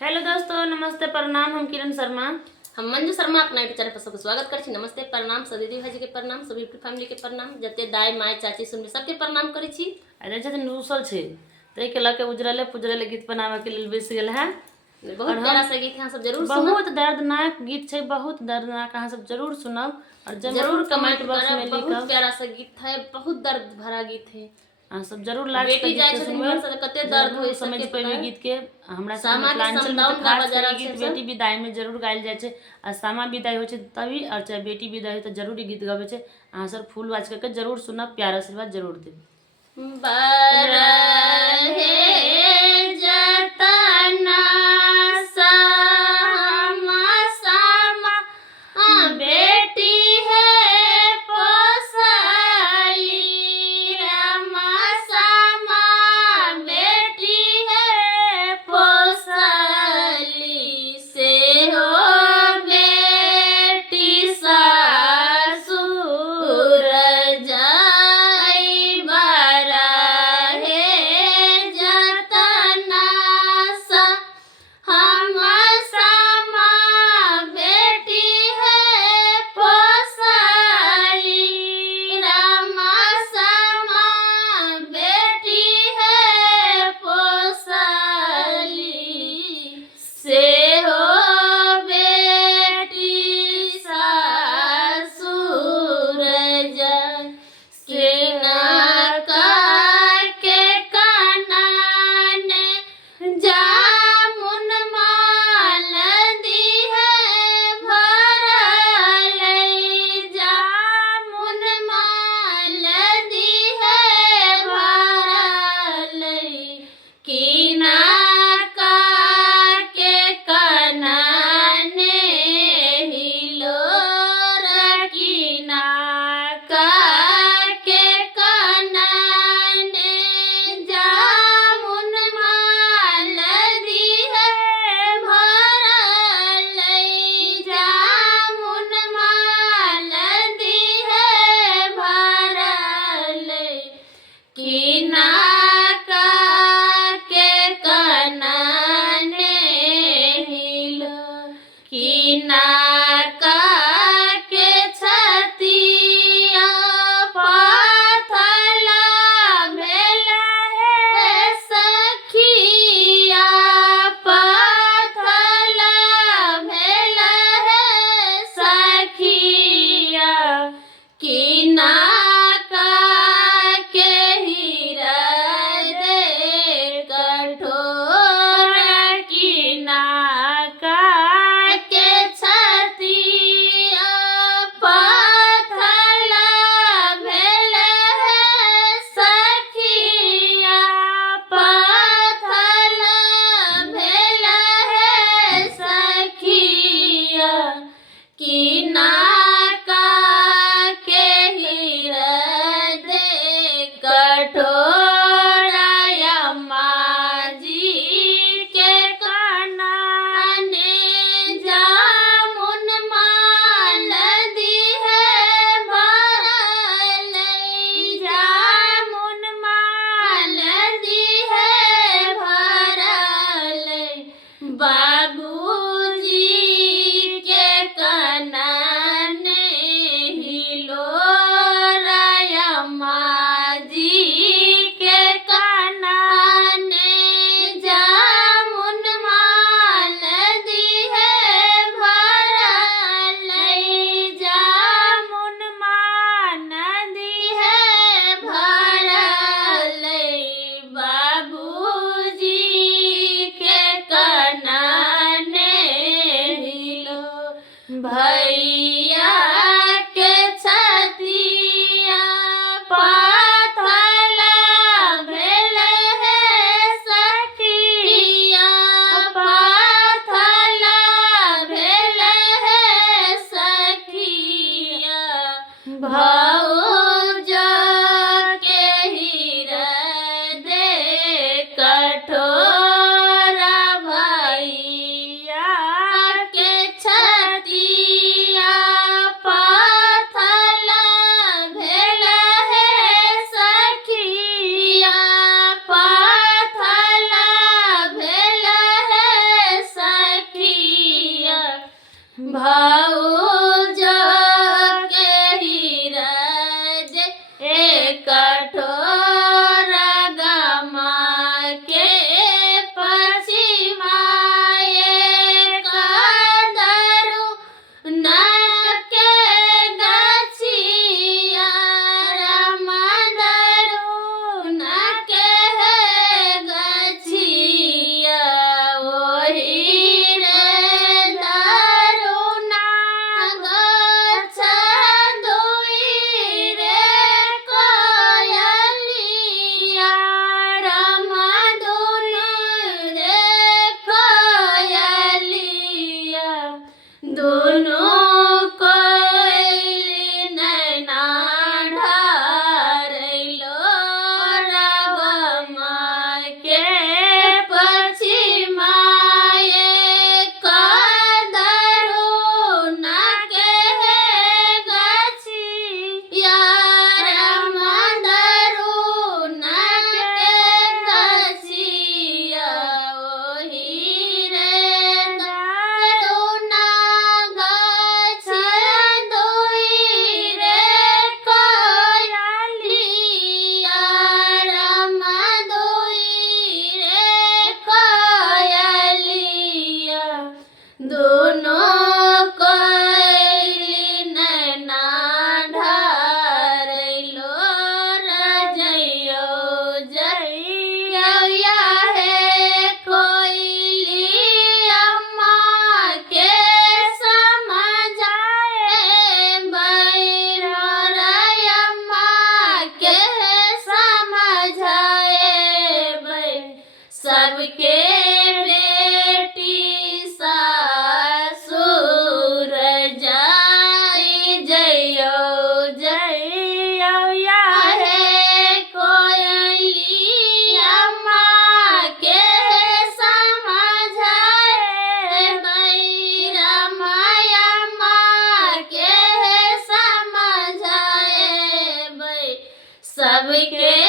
Hello दोस्तों, नमस्ते प्रणाम। हम किरण शर्मा, हम मंजू शर्मा अपना यूट्यूब चैनल पर सबको स्वागत कर छी। नमस्ते प्रणाम, सभी दीदी भाई के प्रणाम, सभी फैमिली के प्रणाम, जते दाई माय चाची सुनबे सबके प्रणाम करै छी। अरे जैसे न्यूसल छे तै के लके उजरले पुजरले गीत बनावे के लिए बेस गेल है। बहुत प्यारा सा गीत यहाँ सब जरूर सुनब, बहुत दर्दनाक गीत छे, बहुत दर्दनाक, अहाँ सब जरूर सुनब और जरूर कमेंट बॉक्स में करब। लिखब। बहुत प्यारा सा गीत है, बहुत दर्द भरा गीत है। अहाँ सब जरूर लास्ट बेटी तक जाय गीत छथिन सुनबे, घर से कते दर्द होय समझ सबके पेबे पता गीत के। हमरा सब सामा के मिथिलांचल में तो समदाउन खास गावा कर गीत बेटी विदाई में जरूर गायल जाय छे। आ सामा विदाई होय छे तभी, और चाहे बेटी विदाई हो तो जरूर गीत गावे छे। अहाँ सब फूल वाच करके जरूर सुनब, प्यार आशीर्वाद जरूर देब। बरहे जतना सामा सामा बेटी है पोसली, रामा सामा बेटी है पोसली, से हो बेटी सासुर जाई बरहे जतना सा हम सामा बेटी है पोसली, रामा सामा बेटी है पोसली, से हो बेटी सासुर जाई, के नाका के कानन जामुन माल दी है भरलई, जामुन माल दी है भरलई, की नाका के कानन हिलोर, की नाका के कानन जामुन माल दी है भरलई, जामुन माल दी है भरलई, की नाका के कानन हिलोर, की नाका के छतिया पाथला भेला है सखिया, पाथला भेला है सखिया, की नाका के हृदय कठोर, की नाका के छतिया पाथला भेला है सखिया, पाथला भेला है सखिया, की नाका के हृदय कठोर, अम्मा जी के कानन जामुन माल दी है भरलई, जामुन माल दी है भरलई, बाबूजी के कानन हिलोर, अम्मा जी के कानन जामुन माल दी है भरलई, जामुन माल दी है भरलई, बाबूजी के कानन के